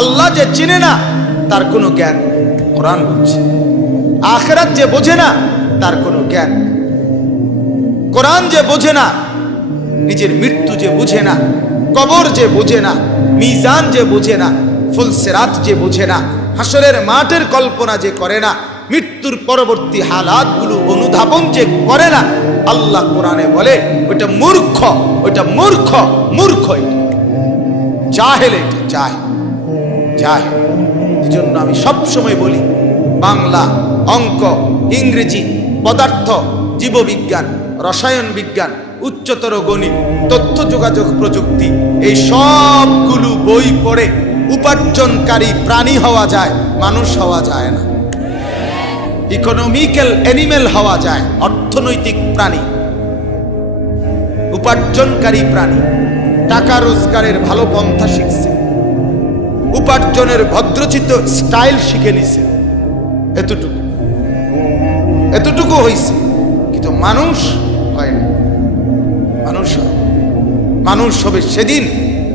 আল্লাহ যে চিনে না তার কোনো জ্ঞান নেই, কোরআন বলছে। আখিরাত যে বোঝে না তার কোনো জ্ঞান নেই। কোরআন যে বোঝে না, নিজের মৃত্যু যে বুঝে না, কবর যে বোঝে না, মিজান যে বোঝে না, ফুলসিরাত যে বোঝে না, হাসরের মাঠের কল্পনা যে করে না, মৃত্যুর পরবর্তী হালাতগুলো অনুধাবন যে করে না, আল্লাহ কোরআনে বলে ওইটা মূর্খ, ওইটা মূর্খ, মূর্খ, জাহেল, এটা জাহেল, জাহেল। এই জন্য আমি সবসময় বলি, বাংলা, অঙ্ক, ইংরেজি, পদার্থ, জীববিজ্ঞান, রসায়ন বিজ্ঞান, উচ্চতর গণিত, তথ্য যোগাযোগ প্রযুক্তি, এই সবগুলো বই পড়ে উপার্জনকারী প্রাণী হওয়া যায়, মানুষ হওয়া যায় না। ইকোনমিক্যাল অ্যানিমেল হওয়া যায়, অর্থনৈতিক প্রাণী, উপার্জনকারী প্রাণী। টাকা রোজগারের ভালো পন্থা শিখছে, উপার্জনের ভদ্রচিত স্টাইল শিখে নিছে, এতটুকু, এতটুকু হইছে, কিন্তু মানুষ হয় না। মানুষ হয়, মানুষ হবে সেদিন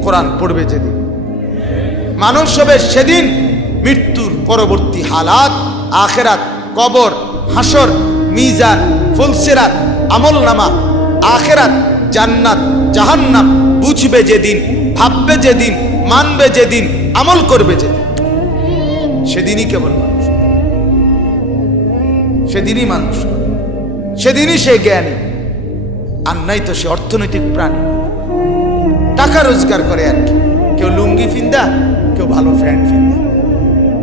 কোরআন পড়বে যেদিন, মানুষ হবে সেদিন মৃত্যুর পরবর্তী হালাত, আখিরাত, কবর, হাসর, মিজান, ফুলসিরাত, আমলনামা, আখিরাত, জান্নাত, জাহান্নাম বুঝবে যেদিন, ভাববে যেদিন, মানবে যেদিন, আমল করবে যেদিন, সেদিনই কেবল মানুষ, সেদিনই মানুষ, সেদিনই সে জ্ঞানী। আর নাই তো সে অর্থনৈতিক প্রাণী, টাকা রোজগার করে আর কি। কেউ লুঙ্গি ফিন্দা, কেউ ভালো প্যান্ট ফিন্দা,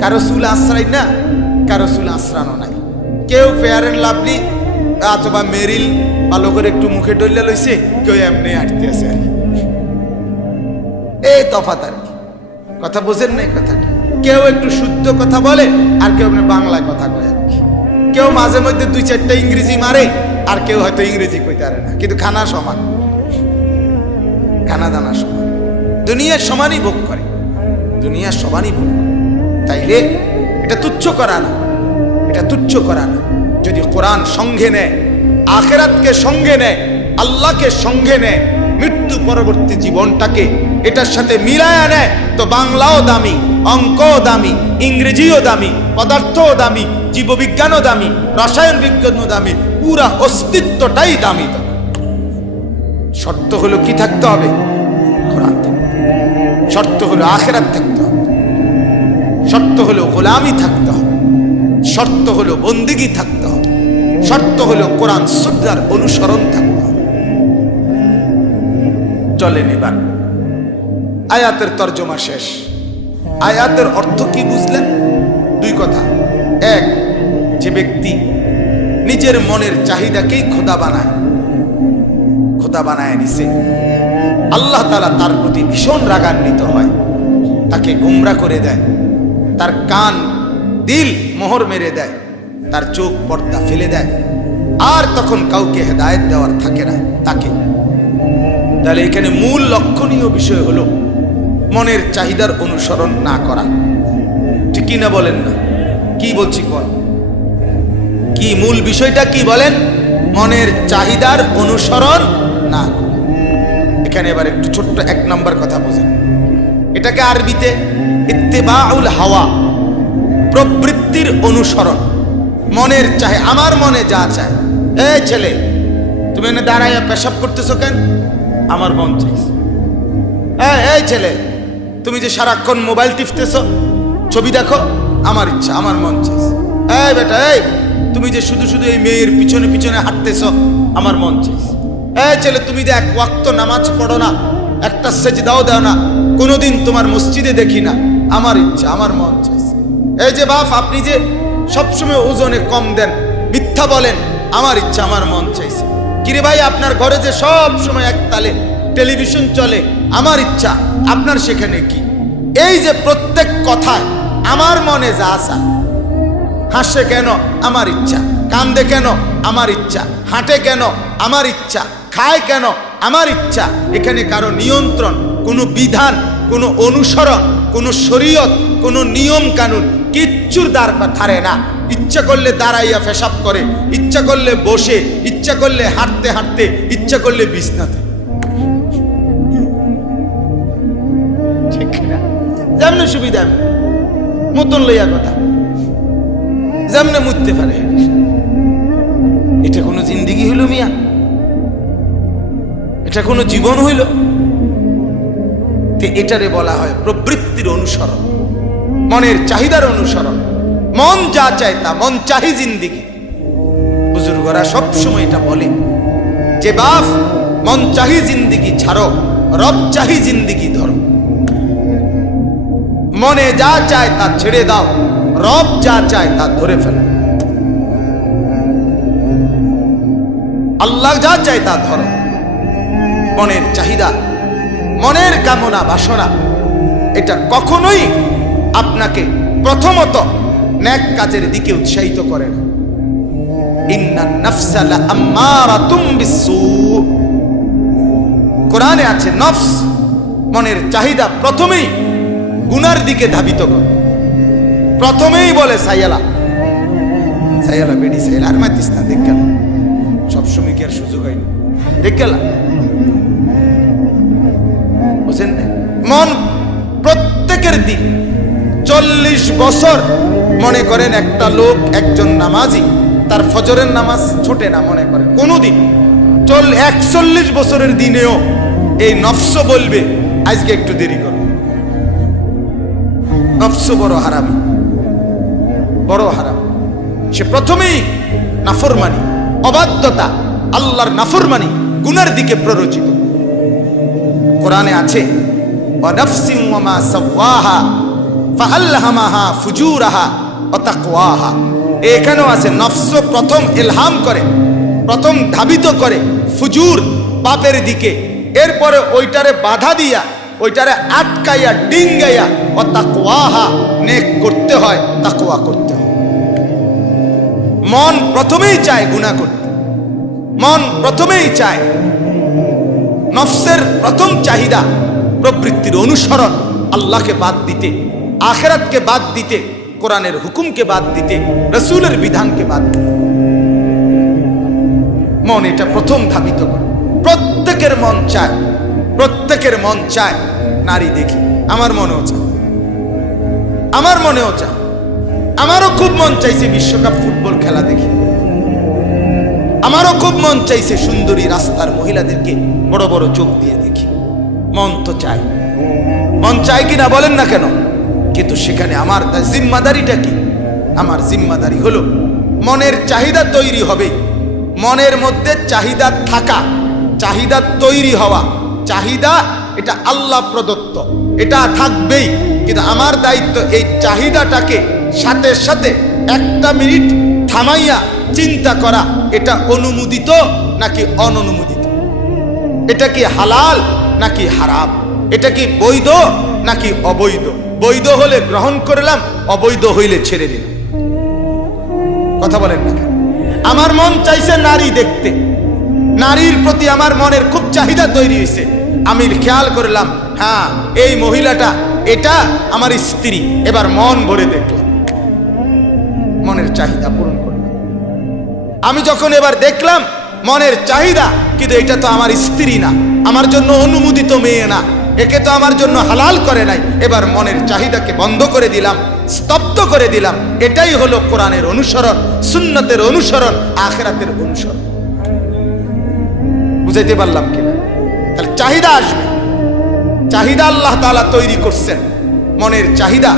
কারো চুল আশ্রাই না, কারো চুল আশ্রানো নাই, কেউ ফেয়ার এন্ড লাভলি অথবা মেরিল ভালো করে একটু মুখে ডলিয়া লইছে, কেউ এমনি আটতে আছে আর কি। এই তফাৎ আর কি, কথা বোঝেন নাই কথাটা। কেউ একটু শুদ্ধ কথা বলে আর কেউ বাংলা কথা কয় আর কি। কেউ মাঝে মধ্যে দুই চারটা ইংরেজি মারে আর কেউ হয়তো ইংরেজি কইতে পারে না, কিন্তু খানা সমান, খানা দানা সমান, দুনিয়ার সমানই ভোগ করে, দুনিয়ার সমানই ভোগ করে। তাইলে এটা তুচ্ছ করা না, এটা তুচ্ছ করা না। যদি কোরআন সঙ্গে নেয়, আখিরাতকে সঙ্গে নেয়, আল্লাহকে সঙ্গে নেয়, মৃত্যু পরবর্তী জীবনটাকে এটার সাথে মিলায়া নেয়, তো বাংলাও দামি, অঙ্কও দামি, ইংরেজিও দামি, পদার্থও দামি, জীববিজ্ঞানও দামি, রসায়ন বিজ্ঞানও দামি, পুরা অস্তিত্বটাই দামি। তো শর্ত হলো কি থাকতে হবে? কোরআন থাকতে হবে। শর্ত হলো আখিরাত থাকতে হবে, শর্ত হলো গোলামি থাকতে হবে, শর্ত হলো বন্দিগি থাকতে হবে, শর্ত হলো কোরআন সুন্নাহর অনুসরণ থাকতে হবে। চলেন এবার আয়াতের তর্জমা শেষ। আয়াতের অর্থ কি বুঝলেন? দুই কথা। এক, যে ব্যক্তি নিজের মনের চাহিদাকেই খোদা বানায়, খোদা বানায় নিছে, আল্লাহ তাআলা তার প্রতি ভীষণ রাগান্বিত হয়, তাকে গোমরা করে দেয়, তার কান দিল মোহর মেরে দেয়, তার চোখ পর্দা ফেলে দেয়, আর তখন কাউকে হেদায়েত দেওয়ার থাকে না তাকে। তাহলে এখানে মূল লক্ষণীয় বিষয় হলো মনের চাহিদার অনুসরণ না করা। ঠিক কি না বলেন না? কি বলছি কোন কি মূল বিষয়টা কি বলেন? মনের চাহিদার অনুসরণ না করা। এখানে এবার একটু ছোট্ট এক নাম্বার কথা বুঝেন। এটাকে আরবিতে ইত্তেবাউল হাওয়া, প্রবৃত্তির অনুসরণ। মনের চাহে, আমার মনে যা চায়। এই ছেলে, তুমি এনে দাঁড়াইয়া পেশাব করতেছো কেন? আমার মন চাইছে। এই ছেলে, তুমি যে সারাক্ষণ মোবাইল টিপতেছো, ছবি দেখো, আমার ইচ্ছা, আমার মন চাইছে। এই বেটা, এই তুমি যে শুধু শুধু এই মেয়ের পিছনে পিছনে হাঁটতেছো, আমার মন চাইছে। এই ছেলে, তুমি যে এক ওয়াক্ত নামাজ পড়ো না, একটা সেজদাও দাও না, কোনোদিন তোমার মসজিদে দেখি না, আমার ইচ্ছা, আমার মন চাইছে। এই যে বাপ, আপনি যে সবসময় ওজনে কম দেন, মিথ্যা বলেন, আমার ইচ্ছা, আমার মন চাইছে। কিরে ভাই, আপনার ঘরে যে সব সময় এক তালে টেলিভিশন চলে, আমার ইচ্ছা, আপনার সেখানে কি? এই যে প্রত্যেক কথায় আমার মনে যা আসা, হাসে কেন? আমার ইচ্ছা। কান্দে কেন? আমার ইচ্ছা। হাঁটে কেন? আমার ইচ্ছা। খায় কেন? আমার ইচ্ছা। এখানে কারো নিয়ন্ত্রণ, কোনো বিধান, কোনো অনুসরণ, কোনো শরীয়ত, কোনো নিয়ম কানুন কিচ্ছুর ধারে না। ইচ্ছা করলে দাঁড়াইয়া পেশাব করে, ইচ্ছা করলে বসে, ইচ্ছা করলে হাঁটতে হাঁটতে, ইচ্ছা করলে বিছনাতে। ঠিক না? যেমনি সুবিধা মতন লইয়া কথা, যেমনে মুততে পারে। এটা কোনো জিন্দিগি হইল মিয়া? এটা কোনো জীবন হইল? এটারে বলা হয় প্রবৃত্তির অনুসরণ, মনের চাহিদার অনুসরণ। মন যা চায় তা, মন চাহি জিন্দিগি। বুজুর্গরা সবসময় এটা বলে যে বাপ, মন চাহি জিন্দিগি ছাড়ো, রব চাহি জিন্দিগি ধরো। মনে যা চায় তা ছেড়ে দাও, রব যা চায় তা ধরে ফেলো। আল্লাহ যা চায় তা ধরো। মনের চাহিদা, মনের কামনা বাসনা, এটা কখনোই আপনাকে প্রথমত নেক কাজের দিকে উৎসাহিত করে না। ইন্নান নাফসা লাআম্মারাতুম বিসসু, কোরআনে আছে নফস, মনের চাহিদা প্রথমেই গুনার দিকে ধাবিত করে। প্রথমেই বলে সাইয়ালা সাইয়ালা বেডি সাইয়ালা, আর মাতিস না, দেখ গেল সবসময় কি আর সুযোগ হয় না, দেখ গেল বুঝেন না? মন প্রত্যেকের দিন 40 বছর, মনে করেন একটা লোক, একজন নামাজি, তার ফজরের নামাজ ছোটে না, মনে করেন কোনদিন 41 বছরের দিনেও এই নফস বলবে আজকে একটু দেরি করো। নফস বড় হারামি, বড় হারাম। সে প্রথমেই নাফরমানি, অবাধ্যতা, আল্লাহর নাফরমানি, গুনার দিকে প্ররোচিত। কোরআনে আছে ওয়া নাফসিন ওয়া মা সাওয়াহা ফাআলহামাহা ফুজুরাহা ওয়া তাকওয়াহা। এখানেও আছে নফস প্রথম ইলহাম করে, প্রথম ধাবিত করে ফুজুর, পাপের দিকে। এরপরে ওইটারে বাধা দিয়া, ওইটারে আটকাইয়া ডিঙ্গাইয়া ও তাকওয়াহা, নেক করতে হয়, তাকওয়া করতে হয়। মন প্রথমেই চায় গুনাহ করতে, মন প্রথমেই চায়। নফসের প্রথম চাহিদা প্রবৃত্তির অনুসরণ, আল্লাহকে বাদ দিতে, আখিরাতকে বাদ দিতে, কোরআনের হুকুমকে বাদ দিতে, রাসূলের বিধানকে বাদ দিতে। মন এটা প্রথম ধাবিত করে। প্রত্যেকের মন চায়, প্রত্যেকের মন চায় নারী দেখি। আমার মনেও চায়, আমার মনেও চায়। আমারও খুব মন চাইছে বিশ্বকাপ ফুটবল খেলা দেখি। আমারও খুব মন চাইছে সুন্দরী রাস্তার মহিলাদেরকে বড় বড় চোখ দিয়ে দেখি। মন তো চায়, মন চায় কিনা বলেন না কেন? কিন্তু সেখানে আমার জিম্মাদারিটা কি? আমার জিম্মাদারি হলো মনের চাহিদা তৈরি হবে, মনের মধ্যে চাহিদা থাকা, চাহিদা তৈরি হওয়া। চাহিদা এটা আল্লাহ প্রদত্ত, এটা থাকবেই, কিন্তু আমার দায়িত্ব এই চাহিদাটাকে সাথে সাথে একটা মিনিট থামাইয়া চিন্তা করা, এটা অনুমোদিত নাকি অননুমোদিত, এটা কি হালাল নাকি হারাম, এটা কি বৈধ নাকি অবৈধ। বৈধ হলে গ্রহণ করলাম, অবৈধ হইলে ছেড়ে দিলাম। কথা বলেন না? আমার মন চাইছে নারী দেখতে, নারীর প্রতি আমার মনের খুব চাহিদা তৈরি হয়েছে। আমি খেয়াল করলাম, হ্যাঁ এই মহিলাটা, এটা আমার স্ত্রী। এবার মন ভরে দেখলাম, মনের চাহিদা পূরণ করলাম। আমি যখন এবার দেখলাম মনের চাহিদা, কিন্তু এটা তো আমার স্ত্রী না, আমার জন্য অনুমোদিত মেয়ে না, একে তো আমার জন্য হালাল করে নাই। এবার মনের চাহিদাকে বন্ধ করে দিলাম, স্তব্ধ করে দিলাম। এটাই হলো কোরআনের অনুসরণ, সুন্নতের অনুসরণ, আখিরাতের অনুসরণ। বুঝাইতে পারলাম কিনা? তাহলে চাহিদা আসবে, চাহিদা আল্লাহ তাআলা তৈরি করছেন। মনের চাহিদা,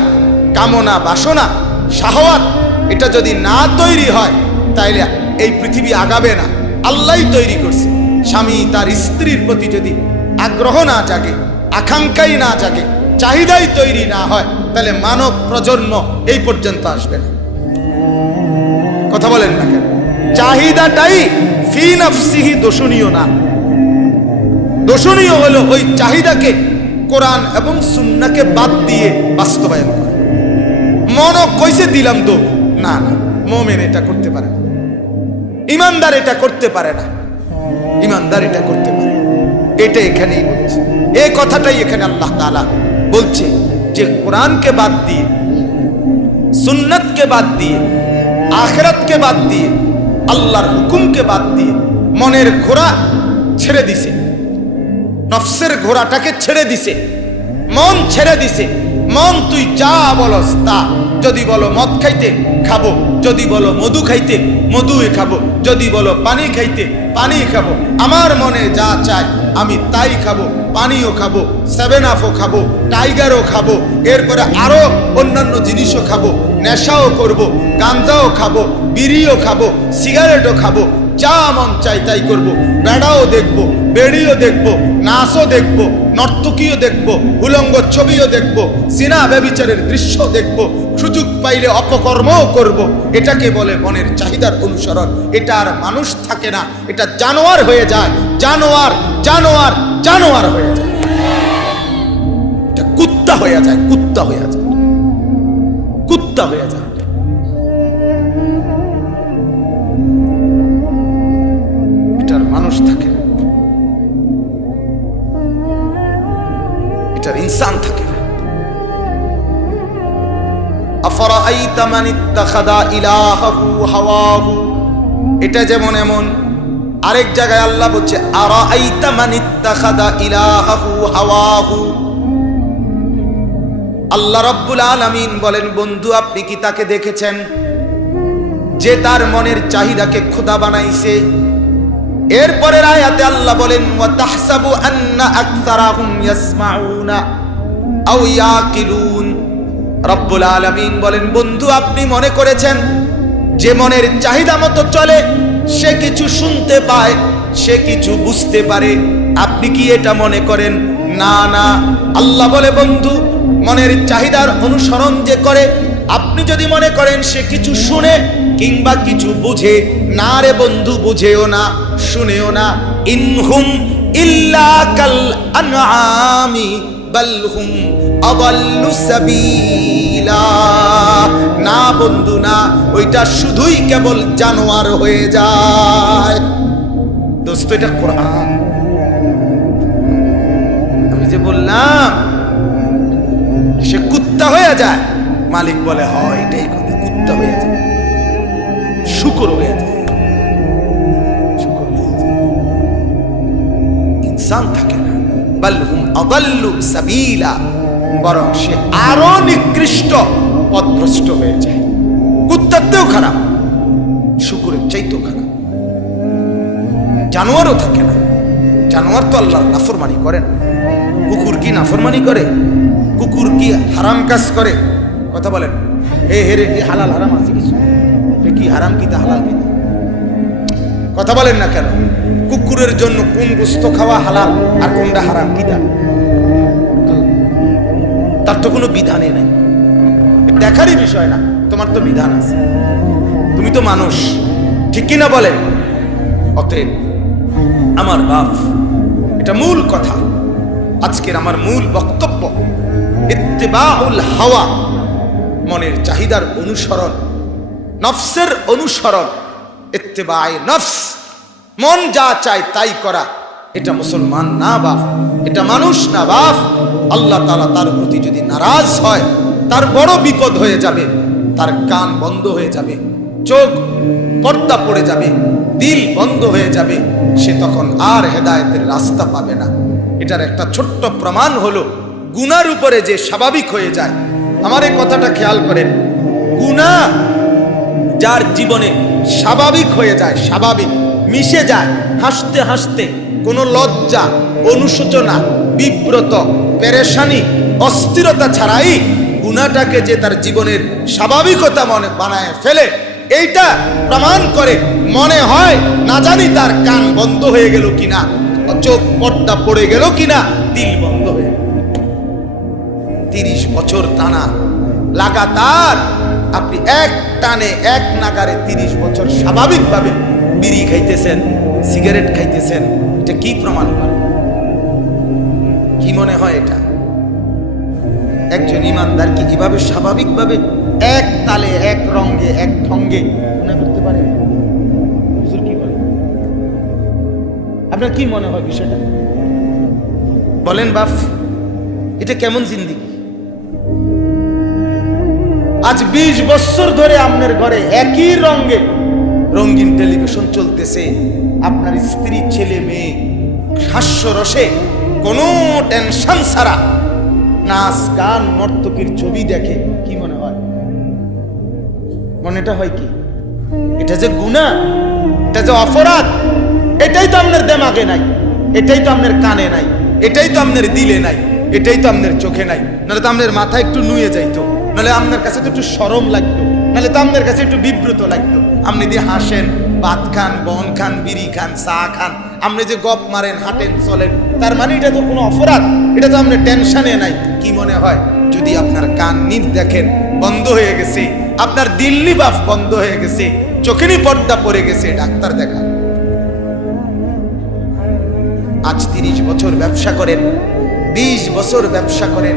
কামনা বাসনা, শাহওয়াত, এটা যদি না তৈরি হয় তাইলে এই পৃথিবী আগাবে না। আল্লাহই তৈরি করছে। স্বামী তার স্ত্রীর প্রতি যদি আগ্রহ না জাগে, আকাঙ্ক্ষাই না জাগে, চাহিদাই তৈরি না হয়, তাহলে মানব প্রজন্ম এই পর্যন্ত আসবে না। কথা বলেন না কেন? চাহিদাটাই ফি নাফসিহি দোষণীয় না। দোষণীয় হলো ওই চাহিদাকে কোরআন এবং সুন্নাহকে বাদ দিয়ে বাস্তবায়ন করা। মনও কইছে দিলাম তো, না না, মুমিন এটা করতে পারে না, ইমানদার এটা করতে পারে না, ইমানদার এটা করতে পারে। এটা এখানেই বলছে, এই কথাটাই এখানে আল্লাহ তাআলা বলছে যে কোরআনকে বাদ দিয়ে, সুন্নাতকে বাদ দিয়ে, আখিরাতকে বাদ দিয়ে, আল্লাহর হুকুমকে বাদ দিয়ে মনের ঘোড়া ছেড়ে দিছে, নফসের ঘোড়াটাকে ছেড়ে দিছে, মন ছেড়ে দিছে। মন তুই যা বলস তা। যদি বলো মদ খাইতে খাবো, যদি বলো মধু খাইতে মধুই খাবো, যদি বলো পানি খাইতে পানি খাবো। আমার মনে যা চাই আমি তাই খাবো, পানিও খাবো, 7 আপও খাবো, টাইগারও খাবো, এরপরে আরো অন্যান্য জিনিসও খাবো, নেশাও করব, গাঁজাও খাবো, বিড়িও খাবো, সিগারেটও খাবো, যা মন চাই তাই করব। বেড়াও দেখবো, বেড়িও দেখবো, নাচও দেখবো, নর্তকীও দেখবো, উলঙ্গ ছবিও দেখবো, সিনা ব্যভিচারের দৃশ্য দেখবো, সুযোগ পাইলে অপকর্মও করব। এটাকে বলে মনের চাহিদার অনুসরণ। এটা আর মানুষ থাকে না, এটা জানোয়ার হয়ে যায়। জানোয়ার জানোয়ার জানোয়ার হয়ে যায়, এটা কুত্তা হয়ে যায়, কুত্তা হয়ে যায়, কুত্তা হয়ে যায়। এটার মানুষ থাকে না, এটার ইনসান থাকে না। আফরাআইতা মান ইত্তাখাযা ইলাহাহু হাওয়াহু, এটা যেমন এমন। আরেক জায়গায় আল্লাহ বলছে আরাআইতা মান ইত্তাখাযা ইলাহাহু হাওয়াহু। আল্লাহ রাব্বুল আলামিন বলেন, বন্ধু আপনি কি তাকে দেখেছেন যে তার মনের চাহিদাকে খোদা বানাইছে? এরপরের আয়াতে আল্লাহ বলেন ওয়া তাহসাবু আন্না আকসারাহুম ইয়াসমাউনা আও ইয়াকিলুন। রব্বুল আলামিন বলেন, বন্ধু আপনি মনে করেছেন যে মনের চাহিদা মতো চলে সে কিছু শুনতে পায়, সে কিছু বুঝতে পারে। আপনি কি এটা মনে করেন? না না। আল্লাহ বলে, বন্ধু মনের চাহিদার অনুসরণ যে করে, আপনি যদি মনে করেন সে কিছু শুনে কিংবা কিছু বুঝে, না রে বন্ধু, বুঝেও না, শুনেও না। ইনহুম ইল্লা কাল আনআমি বাল হুম আদাল্লু সাবিলা। না বন্ধু না, ওইটা শুধুই কেবল জানোয়ার হয়ে যায়। দোস্ত এটা কোরআন। আমি যে বললাম সে কুত্তা হয়ে যায়, মালিক বলে হয় এটাই কথা, কুত্তা হয়ে যায়, শুকর হয়ে যায়, শুকর হয়ে যায়, ইনসান থাকে না। বাল হুম আদাল্লু সাবিলা, বরং সে আরো নিকৃষ্ট পথভ্রষ্ট হয়ে যায়। কুত্তাতেও খারাপ, শুকুরের চাইতেও খারাপ। জানোয়ারও থাকে না। জানোয়ার তো আল্লাহর নাফরমানি করে না। কুকুর কি নাফরমানি করে? কুকুর কি হারাম কাজ করে? কথা বলেন, হে হেরে কি হালাল হারাম আছে কিছু? কি হারাম কিতা হালাল কিতা? কথা বলেন না কেন? কুকুরের জন্য কোন গোশত খাওয়া হালাল আর কোনটা হারাম কিতা? তার তো কোনো বিধানই নাই। দেখারই বিষয় না, তোমার তো বিধান আছে, তুমি তো মানুষ, ঠিক কিনা বলেন? অতএব আমার বাপ, এটা মূল কথা, আজকের আমার মূল বক্তব্য, ইত্তিবাউল হাওয়া, মনের চাহিদার অনুসরণ, নফসের অনুসরণ, ইত্তিবায়ে নফস, মন যা চায় তাই করা। এটা মুসলমান না বাপ, এটা মানুষ না বাপ। আল্লাহ তাআলা তার প্রতি যদি নারাজ হয়, তার বড় বিপদ হয়ে যাবে। তার কান বন্ধ হয়ে যাবে, চোখ পর্দা পড়ে যাবে, দিল বন্ধ হয়ে যাবে। সে তখন আর হেদায়েতের রাস্তা পাবে না। এটার একটা ছোট্ট প্রমাণ হলো গুনার উপরে যে স্বাভাবিক হয়ে যায়। আমার এই কথাটা খেয়াল করেন, গুনাহ যার জীবনে স্বাভাবিক হয়ে যায়, স্বাভাবিক মিশে যায়, হাসতে হাসতে, কোনো লজ্জা, অনুশোচনা, বিব্রত, পেরেশানি, অস্থিরতা ছাড়াই গুনাহটাকে যে তার জীবনের স্বাভাবিকতা মনে বানায় ফেলে, এইটা প্রমাণ করে মনে হয় না জানি তার কান বন্ধ হয়ে গেল কিনা, চোখ পর্দা পড়ে গেল কিনা, দিল বন্ধ হয়ে গেল। 30 বছর টানা লাগাতার আপনি এক টানে এক নাগারে 30 বছর স্বাভাবিকভাবে বিড়ি খাইতেছেন, সিগারেট খাইতেছেন, এটা কি প্রমাণ করে? কি মনে হয় এটা? একজন ইমানদার কি এভাবে স্বাভাবিকভাবে এক তালে, এক রঙে, এক ঢঙ্গে মনে করতে পারে? হুজুর কি বলে? আপনার কি মনে হয় বিষয়টা? বলেন বাপ, এটা কেমন জিন্দেগি? আজ 20 বছর ধরে আপনার ঘরে একই রঙে রঙিন টেলিভিশন চলতেছে, আপনার স্ত্রী, ছেলে মেয়ে হাস্যরসে, কোনো টেনশন ছাড়া নাচ গান নর্তকীর ছবি দেখে, কি মনে হয়? মনেটা হয় কি এটা যে গুনাহ, এটা যে অপরাধ, এটাই তো আপনার দেমাগে নাই, এটাই তো আপনার কানে নাই, এটাই তো আপনার দিলে নাই, এটাই তো আপনার চোখে নাই। নাহলে তো আপনার মাথা একটু নুয়ে যাইতো, নাহলে আপনার কাছে তো একটু শরম লাগতো, নাহলে তো আপনার কাছে একটু বিব্রত লাগতো। আপনি দিয়ে হাসেন, ভাত খান, বন খান, বিড়ি খান, চা খান, আপনি যে গপ মারেন, হাঁটেন, চলেন, তার মানে এটা তো কোনো অপরাধ, এটা তো আপনার টেনশনে নাই। কি মনে হয় যদি আপনার কান নির দেখেন বন্ধ হয়ে গেছে, আপনার দিল্লি বাফ বন্ধ হয়ে গেছে, চোখেরই পর্দা পড়ে গেছে, ডাক্তার দেখা। আজ 30 বছর ব্যবসা করেন, 20 বছর ব্যবসা করেন,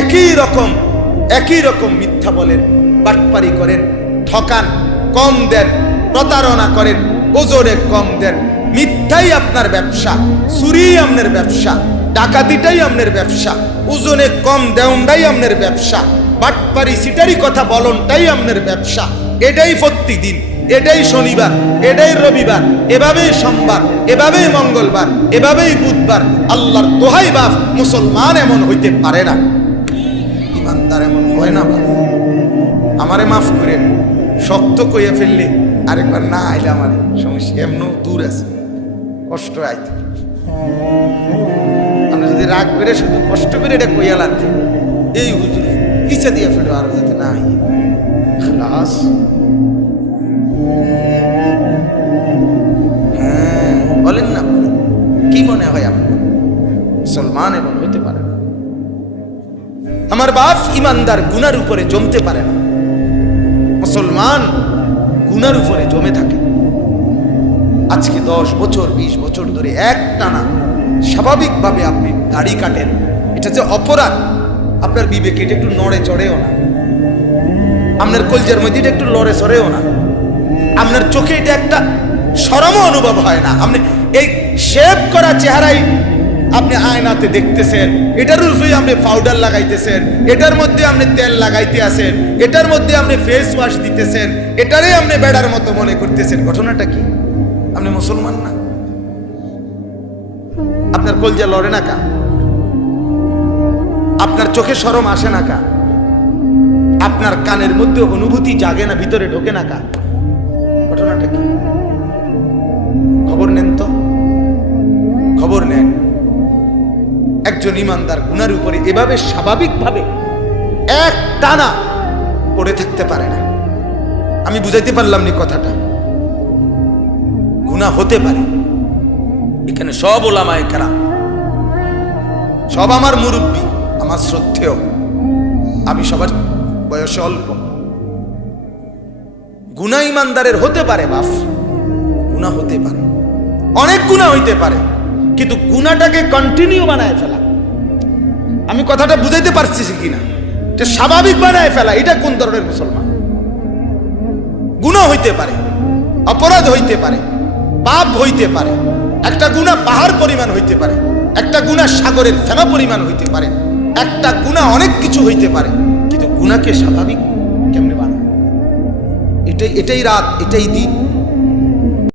একই রকম মিথ্যা বলেন, বাটপারি করেন, ঠকান, কম দেন, প্রতারণা করেন, ওজনে কম দেন, মিথ্যাই আপনার ব্যবসা, চুরি আপনার ব্যবসা, ডাকাতিটাই আপনার ব্যবসা, ওজনে কম দেওয়াটাই আপনার ব্যবসা, বাটপারি সিটারি কথা বলনটাই আপনার ব্যবসা। এটাই প্রতিদিন, এটাই শনিবার, এটাই রবিবার, এভাবেই সোমবার, এভাবেই মঙ্গলবার, এভাবেই বুধবার। আল্লাহর দোহাই বাপ, মুসলমান এমন হইতে পারে না, ইমানদার এমন হয় না বাপ। আমারে মাফ করেন, শক্ত কইয়া ফেললে আরেকবার না আইলে আমার সমস্যা, এমন দূর আছে, কষ্ট আইতে। আমরা যদি রাগ করে শুধু কষ্ট করে এটা কইয়া লাগছে, এই হুজুর ইচ্ছা দিয়ে ফেলো আর যাতে না আই খালাস। হ্যাঁ বলেন না, কি মনে হয় আপনার মুসলমান এমন হইতে পারে না? আমার বাপ ইমানদার গুনার উপরে জমতে পারে না, মুসলমান গুনার উপরে জমে থাকে। আজকে 10 বছর 20 বছর ধরে একটানা স্বাভাবিকভাবে আপনি দাড়ি কাটেন, এটা যে অপরাধ, আপনার বিবেকে এটা একটু নড়ে চড়েও না, আপনার কলজের মধ্যে এটা একটু লড়ে চড়েও না, আপনার চোখে এটা একটা শরমও অনুভব হয় না। আপনি এই শেভ করা চেহারাই আপনি আয়নাতে দেখতেছেন, এটার উপরে আপনি পাউডার লাগাইতেছেন, এটার মধ্যে আপনি তেল লাগাইতে আছেন, এটার মধ্যে আপনি ফেস ওয়াশ দিতেছেন, এটারে আপনি বেড়ার মতো মনে করতেছেন। ঘটনাটা কি? আপনি মুসলমান না? আপনার কলজা লড়ে না কা? আপনার চোখে শরম আসে না কা? আপনার কানের মধ্যে অনুভূতি জাগে না, ভিতরে ঢোকে না কা? ঘটনাটা কি? খবর নেন তো, খবর নেন। একজন ইমানদার গুনার উপরে এভাবে স্বাভাবিকভাবে এক টানা পড়ে থাকতে পারে না। আমি বুঝাইতে পারলাম না কথাটা? গুনাহ হতে পারে, এখানে সব ওলামায়ে কেরাম, সব আমার মুরব্বী, আমার শ্রদ্ধেয়, আমি সবার বয়সে অল্প। গুনাহ ইমানদারের হতে পারে বাপ, গুনাহ হতে পারে, অনেক গুনাহ হইতে পারে, কিন্তু গুনাহটাকে কন্টিনিউ বানায় ফেলা, আমি কথাটা বুঝাইতে পারছি কিনা, এটা স্বাভাবিক বানায় ফেলা, এটা কোন ধরনের মুসলমান? গুনাহ হইতে পারে, অপরাধ হইতে পারে, পাপ হইতে পারে, একটা গুনাহ পাহাড় পরিমাণ হইতে পারে, একটা গুনাহ সাগরের ফেনা পরিমাণ হইতে পারে, একটা গুনাহ অনেক কিছু হইতে পারে, কিন্তু গুনাহকে স্বাভাবিক কেমনে বানায়? এটাই রাত, এটাই দিন।